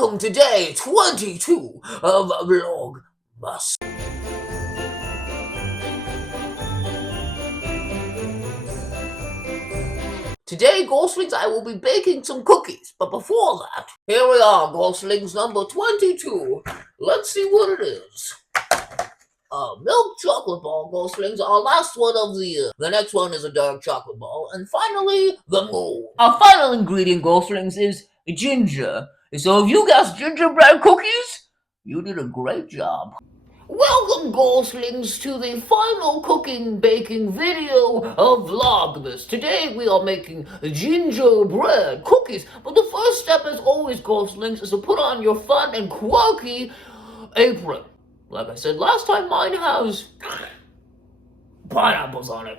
welcome to day 22 of Vlogmas. Today, Goslings, I will be baking some cookies, but before that, here we are, Goslings number 22. Let's see what it is. Milk chocolate ball, Goslings, our last one of the year. The next one is a dark chocolate ball, and finally, the moon. Our final ingredient, Goslings, is ginger. So if you guessed gingerbread cookies, you did a great job. Welcome, Goslings, to the final baking video of Vlogmas. Today we are making gingerbread cookies, but the first step, as always, Goslings, is to put on your fun and quirky apron. Like I said last time, mine has pineapples on it.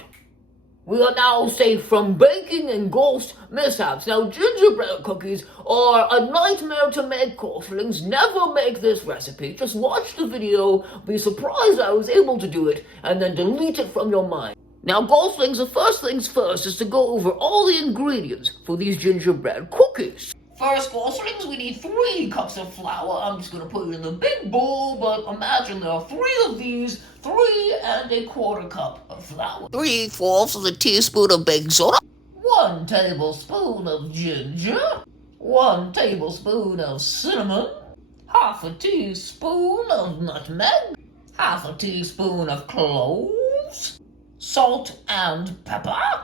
We are now safe from baking and ghost mishaps. Now, gingerbread cookies are a nightmare to make, Goslings. Never make this recipe. Just watch the video, be surprised I was able to do it, and then delete it from your mind. Now, Goslings, the first things first is to go over all the ingredients for these gingerbread cookies. First, Goslings, we need 3 cups of flour. I'm just going to put it in the big bowl, but imagine there are 3 of these, 3 1/4 cup of flour. 3/4 of a teaspoon of baking soda. 1 tablespoon of ginger. 1 tablespoon of cinnamon. 1/2 teaspoon of nutmeg. 1/2 teaspoon of cloves. Salt and pepper.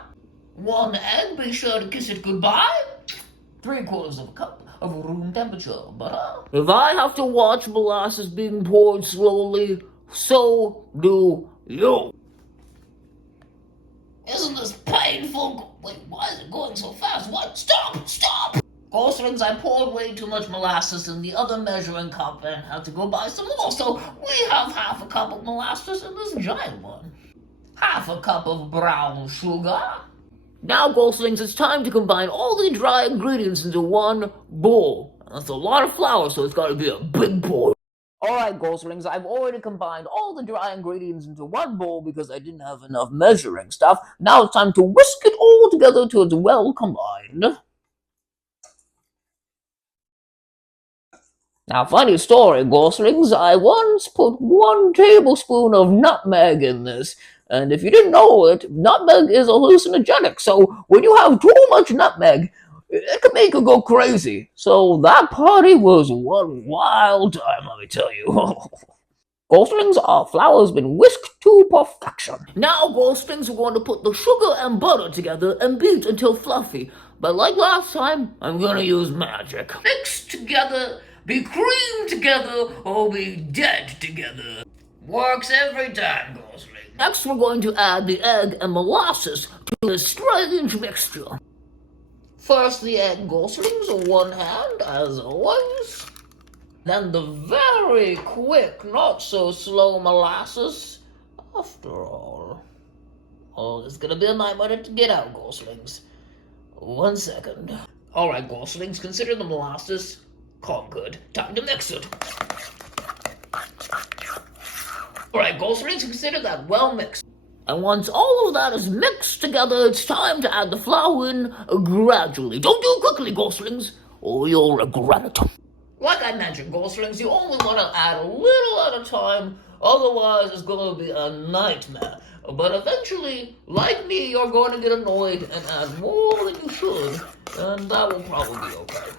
1 egg, be sure to kiss it goodbye. 3/4 of a cup of room temperature butter. If I have to watch molasses being poured slowly, so do you. Isn't this painful? Wait, why is it going so fast? What? Stop! Goslings, I poured way too much molasses in the other measuring cup and had to go buy some more, so we have 1/2 cup of molasses in this giant one. 1/2 cup of brown sugar. Now, Goslings, it's time to combine all the dry ingredients into one bowl. That's a lot of flour, so it's got to be a big bowl. Alright, Goslings, I've already combined all the dry ingredients into one bowl because I didn't have enough measuring stuff. Now it's time to whisk it all together till it's well combined. Now, funny story, Goslings, I once put 1 tablespoon of nutmeg in this. And if you didn't know it, nutmeg is hallucinogenic, so when you have too much nutmeg, it can make you go crazy. So that party was one wild time, let me tell you. Goslings, our flour has been whisked to perfection. Now, Goslings, we're going to put the sugar and butter together and beat until fluffy. But like last time, I'm going to use magic. Mix together, be creamed together, or be dead together. Works every time, Goslings. Next, we're going to add the egg and molasses to this strange mixture. First, the egg, Goslings, on one hand, as always. Then the very quick, not so slow molasses. After all. Oh, it's gonna be a nightmare to get out, Goslings. 1 second. Alright, Goslings, consider the molasses conquered. Time to mix it. Alright, Goslings, consider that well mixed. And once all of that is mixed together, it's time to add the flour in gradually. Don't do it quickly, Goslings, or you'll regret it. Like I mentioned, Goslings, you only want to add a little at a time, otherwise it's going to be a nightmare. But eventually, like me, you're going to get annoyed and add more than you should, and that will probably be okay.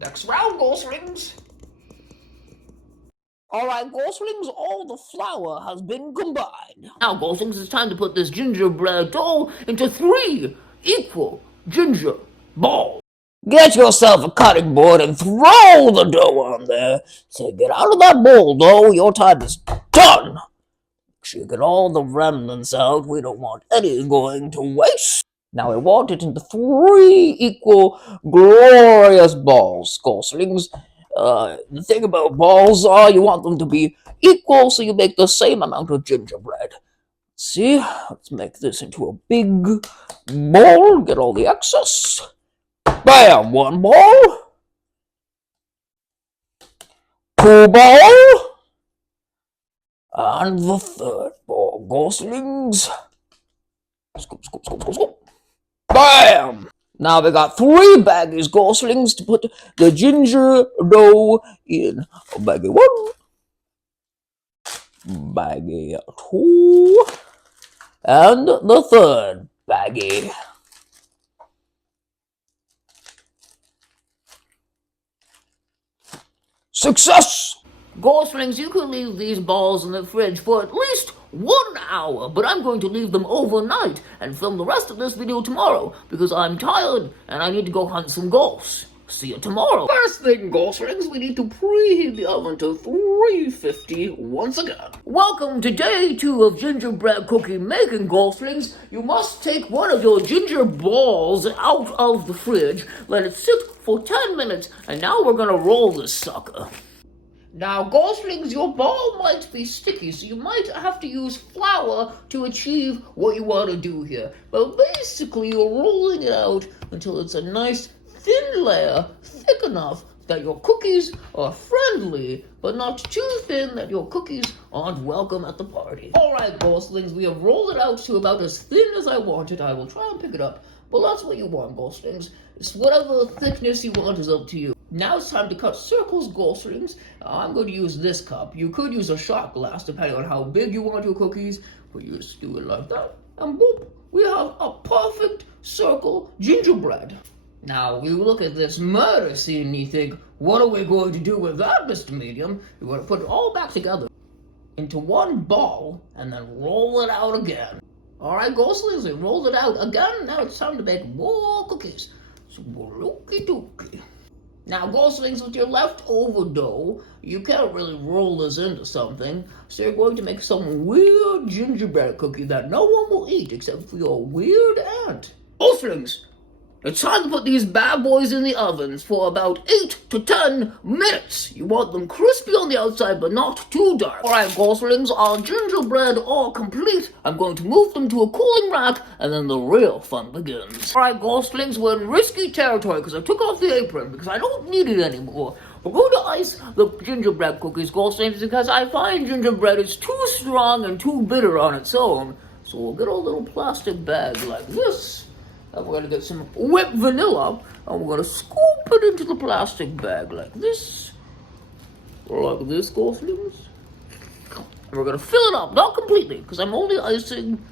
Next round, Goslings. Alright, Goslings, all the flour has been combined. Now, Goslings, it's time to put this gingerbread dough into 3 equal ginger balls. Get yourself a cutting board and throw the dough on there. So get out of that bowl, dough. Your time is done. Make sure you get all the remnants out. We don't want any going to waste. Now, I want it into 3 equal, glorious balls, Goslings. The thing about balls are you want them to be equal, so you make the same amount of gingerbread. See, let's make this into a big bowl, get all the excess. Bam! 1 ball. 2 ball. And the 3rd ball, Goslings. Scoop, scoop, scoop, scoop, scoop. Bam! Now we got 3 baggies, goslings, to put the ginger dough in. Baggie 1, baggie 2, and the 3rd baggie. Success! Goslings, you can leave these balls in the fridge for at least 1 hour, but I'm going to leave them overnight and film the rest of this video tomorrow because I'm tired and I need to go hunt some ghosts. See you tomorrow. First thing, goslings, we need to preheat the oven to 350 once again. Welcome to day 2 of gingerbread cookie making, goslings. You must take one of your ginger balls out of the fridge, let it sit for 10 minutes, and now we're gonna roll this sucker. Now, goslings, your ball might be sticky, so you might have to use flour to achieve what you want to do here. But basically, you're rolling it out until it's a nice thin layer, thick enough that your cookies are friendly, but not too thin that your cookies aren't welcome at the party. Alright, goslings, we have rolled it out to about as thin as I want it. I will try and pick it up, but that's what you want, goslings. It's whatever thickness you want is up to you. Now it's time to cut circles, goslings. I'm going to use this cup. You could use a shot glass depending on how big you want your cookies, but you just do it like that, and boop, we have a perfect circle gingerbread. Now, we look at this murder scene and you think, what are we going to do with that, Mr. Medium? You're going to put it all back together into one ball and then roll it out again. Alright, goslings, we rolled it out again. Now it's time to make more cookies. So, okie dokie. Now, goslings, with your leftover dough, you can't really roll this into something, so you're going to make some weird gingerbread cookie that no one will eat except for your weird aunt. Goslings, it's time to put these bad boys in the ovens for about 8 to 10 minutes. You want them crispy on the outside, but not too dark. Alright, goslings, our gingerbread all complete. I'm going to move them to a cooling rack, and then the real fun begins. Alright, goslings, we're in risky territory because I took off the apron because I don't need it anymore. We're going to ice the gingerbread cookies, goslings, because I find gingerbread is too strong and too bitter on its own. So we'll get a little plastic bag like this. And we're going to get some whipped vanilla, and we're going to scoop it into the plastic bag like this, goslings. And we're going to fill it up, not completely, because I'm only icing,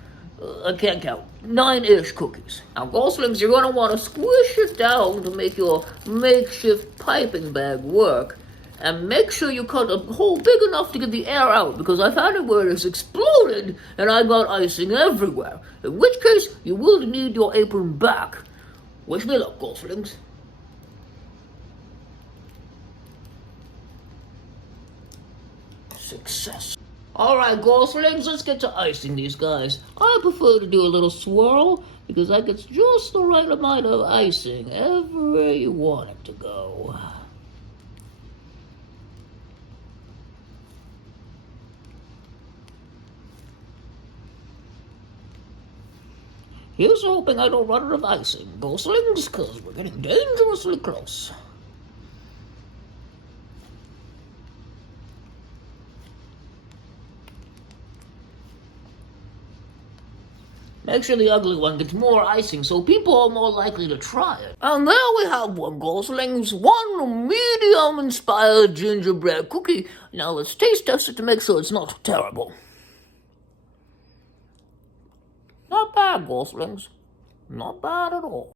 I can't count, 9-ish cookies. Now, goslings, you're going to want to squish it down to make your makeshift piping bag work. And make sure you cut a hole big enough to get the air out, because I've had it where it has exploded and I got icing everywhere. In which case, you will need your apron back. Wish me luck, goslings. Success. Alright, goslings, let's get to icing these guys. I prefer to do a little swirl, because that gets just the right amount of icing everywhere you want it to go. Here's hoping I don't run out of icing, goslings, because we're getting dangerously close. Make sure the ugly one gets more icing so people are more likely to try it. And there we have one, goslings, one medium-inspired gingerbread cookie. Now let's taste test it to make sure it's not terrible. Not bad, goslings. Not bad at all.